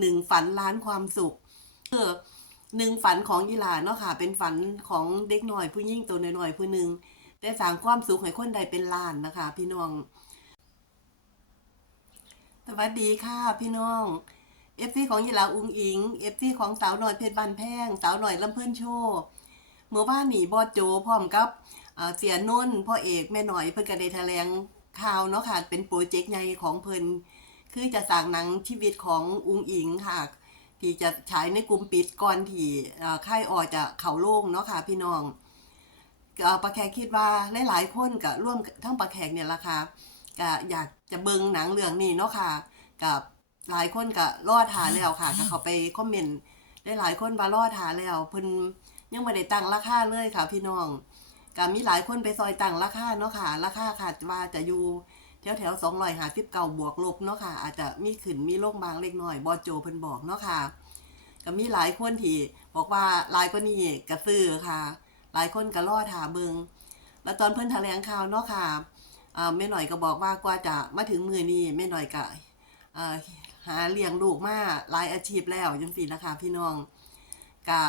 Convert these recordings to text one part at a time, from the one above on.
หนึ่งฝันล้านความสุขคือหนึ่งฝันของยีหลาเนาะค่ะ เป็นฝันของเด็กหน่อยผู้ยิ่งตัวหน้อยผู้หนึ่งได้สร้างความสุขให้คนใดเป็นล้านนะคะ พี่น้องสวัสดีค่ะ พี่น้องเอฟซีของยีหลาอุงอิงเอฟซีของสาวหน่อยเพชรบานแพงสาวหน่อยลำเพื่อนโชว์เมื่อว่านหนีบอดโจพร้อมกับเสียนุ่นพ่อเอกแม่หน่อยเพิ่อนก็ได้แถลงข่าวเนาะค่ะ เป็นโปรเจกต์ใหญ่ของเพิ่น คือจะสร้างหนังชีวิตของอุงอิงค่ะ ที่จะฉายในกลุ่มปิดก่อนที่เอ่อค่ายออจะเข่าโล่งเนาะค่ะพี่น้องก็ปลาแขกคิดว่าหลายๆคนก็ร่วมทั้งปลาแขกเนี่ยละค่ะก็อยากจะเบิ่งหนังเรื่องนี้เนาะค่ะกับหลายคนก็รอดหาแล้วค่ะก็เขาไปคอมเมนต์ได้หลายคนว่ารอดหาแล้วเพิ่นยังไม่ได้ตั้งราคาเลยค่ะพี่น้องก็มีหลายคนไปซอยตั้งราคาเนาะค่ะราคาค่ะว่าจะอยู่ แถวแถวสองร้อยหาสิบเก้าบวกลบเนาะค่ะ อาจจะมีขึ้นมีลงบางเล็กน้อยบอโจเพิ่นบอกเนาะค่ะก็มีหลายคนที่บอกว่าหลายก็นี่กระซื้อค่ะ หลายคนก็รอถาเบิงแล้วตอนเพิ่นแถลงข่าวเนาะค่ะอ่าแม่หน่อยก็บอกว่ากว่าจะมาถึงมือนี้แม่หน่อยก็หาเลี้ยงลูกมาหลายอาชีพแล้วจังซี่นะคะ พี่น้องก็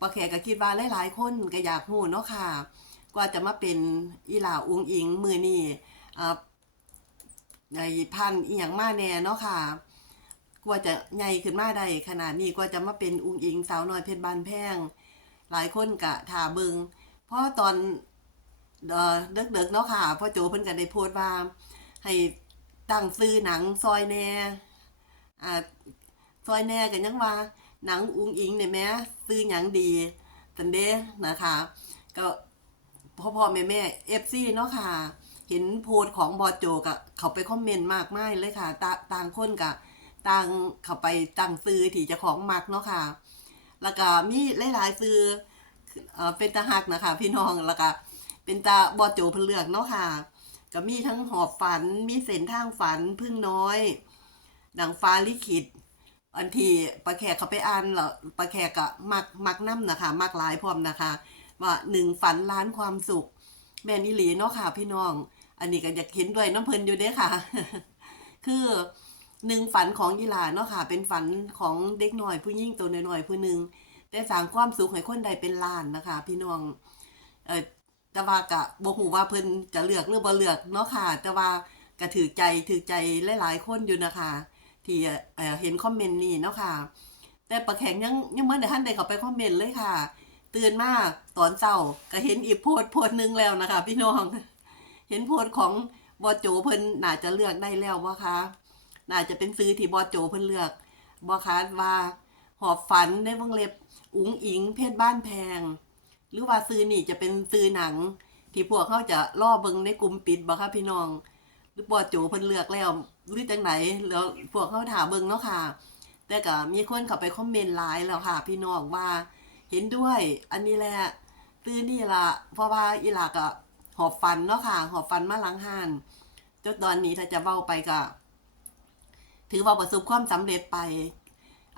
ปะแขกก็คิดว่าหลายๆคนก็อยากรู้เนาะค่ะ กว่าจะมาเป็นอีหลาอุงอิงมือนี้ อ่าในพันอีหยังมาแน่เนาะค่ะกว่าจะใหญ่ขึ้นมาได้ขนาดนี้กว่าจะมาเป็นอุ้งอิงสาวน้อยเพชรบานแพง หลายคนกะถาเบิงเพราะตอนเด็กๆเนาะค่ะพ่อโจเพิ่นก็ได้โพสต์ว่าให้ตั้งซื้อหนังซอยแน่อ่าซอยแน่กันยังว่า หนังอุ้งอิงเนี่ยแม้ซื้อหยังดีสันเดนะคะ ก็พ่อพ่อแม่แม่เอฟซีเนาะค่ะ เห็นโพสของบอโจกะเขาไปคอมเมนต์มากมายเลยค่ะตต่างคนกะต่างเขาไปตั้งซื้อที่จะของมักเนาะค่ะ แล้วก็มีหลายๆซื้อเป็นตาหักนะคะ พี่น้องแล้วก็เป็นตาบอโจเพิ่นเลือกเนาะค่ะก็มีทั้งหอบฝันมีเส้นทางฝันพึ่งน้อยดังฟ้าลิขิตอันที่ปลาแขกเขาไปอ่านแล้วปลาแขกก็มักมักน้ำนะคะ มักหลายพร้อมนะคะ ว่าหนึ่งฝันล้านความสุข แม่นอีหลีเนาะค่ะพี่น้อง อันนี้ก็อยากเห็นด้วยน้ำเพลินอยู่เด้ค่ะ คือหนึ่งฝันของยีหลาเนาะค่ะ เป็นฝันของเด็กหน่อยผู้ยิ่งตัวน้อยๆผู้หนึ่งได้สร้างความสุขให้คนใดเป็นล้านนะคะ พี่น้องเออแต่ว่ากะบ่ฮู้ว่าเพิ่นจะเลือกหรือบ่เลือกเนาะค่ะ แต่ว่าก็ถือใจถือใจหลายๆคนอยู่นะคะ ที่เออเห็นคอมเมนต์นี้เนาะค่ะ แต่ประแข็งยังยังบ่ได้ทันได้เข้าไปคอมเมนต์เลยค่ะ เตื่นมากตอนเช้าก็เห็นอีกโพสต์โพสต์หนึงแล้วนะคะ พี่น้อง เห็นโพสของบอโจเพิ่นน่าจะเลือกได้แล้วบ่คะน่าจะเป็นซื้อที่บอโจเพิ่นเลือกบ่คะว่าหอบฝันในวงเล็บอุ๋งอิง เพชรบ้านแพง หรือว่าซื้อนี่จะเป็นซื้อหนัง ที่พวกเขาจะล่อเบิงในกลุ่มปิดบ่คะพี่น้อง หรือบอโจเพิ่นเลือกแล้วหรือจังไหนแล้วพวกเขาถามเบิงเนาะค่ะ แต่ก็มีคนเข้าไปคอมเมนต์หลายแล้วค่ะ พี่น้องว่า เห็นด้วยอันนี้แหละตื้อนี่ละเพราะว่าอีหลาก็ห อบฟันเนาะค่ะ หอบฟันมาหลังหานจนตอนนี้ถ้าจะเบ้าไปก็ ถือว่าประสบความสำเร็จไป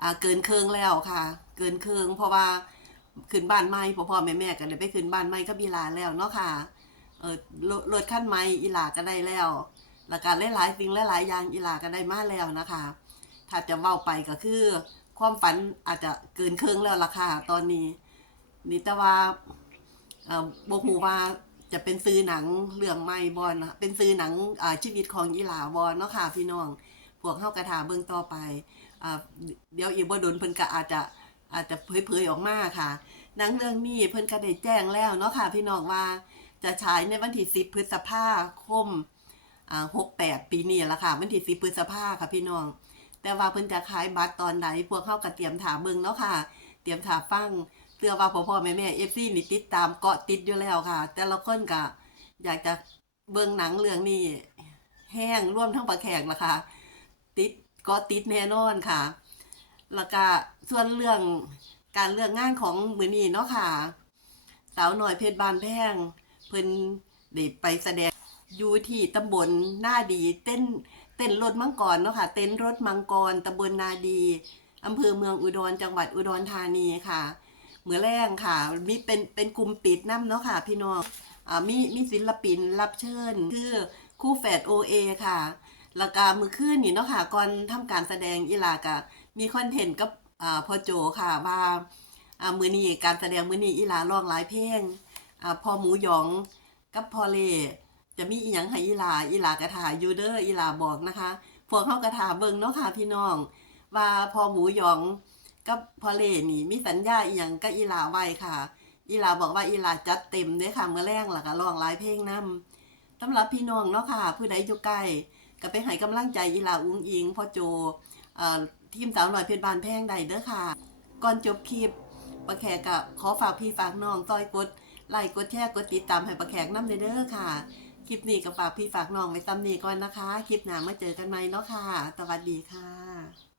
อ่าเกินเคืองแล้วค่ะ เกินเคืองเพราะว่าขึ้นบ้านใหม่พ่อพ่อแม่แม่กันเลยไปขึ้นบ้านใหม่กับอีหลาแล้วเนาะค่ะ เออรถรถขั้นใหม่อีหลาก็ได้แล้วแล้วก็หลายๆสิ่งหลายๆอย่างอีหลาก็ได้มาแล้วนะคะ ถ้าจะเว้าไปก็คือ ความฝันอาจจะเกินเครึ่งแล้วล่ะค่ะตอนนี้นี่แต่ว่าบอกหูว่า จะเป็นซื้อหนังเรื่องใหม่บอลนะเป็นซื้อหนังชีวิตของอีหลาบอลเนาะค่ะพี่น้อง พวกเข้ากระถาเบิ่งต่อไปอเดี๋ยวอีบ่โดนเพิ่นก็อาจจะอาจจะเผยๆออกมาค่ะหนังเรื่องนี้เพิ่นก็ได้แจ้งแล้วเนาะค่ะ พี่น้องว่าจะฉายในวันที่10พฤษภาคมอ่า68ปีนี้ละค่ะ วันที่10พฤษภาค่ะพี่น้อง แต่ว่าเพิ่นจะขายบัตรตอนใดพวกเข้าก็เตรียมถามเบิ่งเนาะค่ะ เตรียมถามฟัง เตือว่าพ่อพ่อแม่แม่เอฟซีนี่ติดตามเกาะติดอยู่แล้วค่ะ แต่ละคนก็อยากจะเบิ่งหนังเรื่องนี้แห้งร่วมทั้งประแขกล่ะค่ะติดเกาะติดแน่นอนค่ะ แล้วก็ส่วนเรื่องการเลือกงานของมือนีเนาะค่ะ สาวหน่อยเพชรบานแพงเพิ่นได้ไปแสดงอยู่ที่ตำบลหน้าดี เต้นเต้นรถมังกรเนาะค่ะ เต้นรถมังกรตำบลนาดีอำเภอเมืองอุดรจังหวัดอุดรธานีค่ะ เมื่อแรงค่ะ มีเป็นเป็นกลุ่มปิดน้ำเนาะค่ะ พี่น้องอ่ามีมีศิลปินรับเชิญ คือคู่แฝดโอเอค่ะ แล้วก็มือคืนนี่เนาะค่ะก่อนทำการแสดงอีลากะมีคอนเทนต์กับอ่าพ่อโจค่ะว่าอ่ามือนี้การแสดงมือนี้อีลาร้องหลายเพลงอ่าพ่อหมูหยองกับพ่อเล่จะมีอีหยังให้อีลาอีลากระถายูเด้ออีหลาบอกนะคะพวกเขากระถาเบิงเนาะค่ะพี่น้อง ว่าพ่อหมูหยอง กับพอเล่นี่มีสัญญาอีหยังกับอีลาไว้ค่ะ อีลาบอกว่าอีลาจัดเต็มเด้ค่ะเมื่อแรงแล้วก็ร้องหลายเพลงนํสำหรับพี่น้องเนาะค่ะ ผู้ใดอยู่ใกล้ก็ไปให้กำลังใจอีลาอุ้งอิงพ่อโจทีมสาวหน่อยเพชรบานแพงใดเด้อค่ะ ก่อนจบคลิปปะแขกก็ขอฝากพี่ฝากน้องต้อยกดไลค์กดแชร์กดติดตามให้ปะแขกน้ำเด้อค่ะ คลิปนี้ก็ฝากพี่ฝากน้องไว้ตำนี้ก่อนนะคะ คลิปหน้ามาเจอกันใหม่เนาะค่ะ สวัสดีค่ะ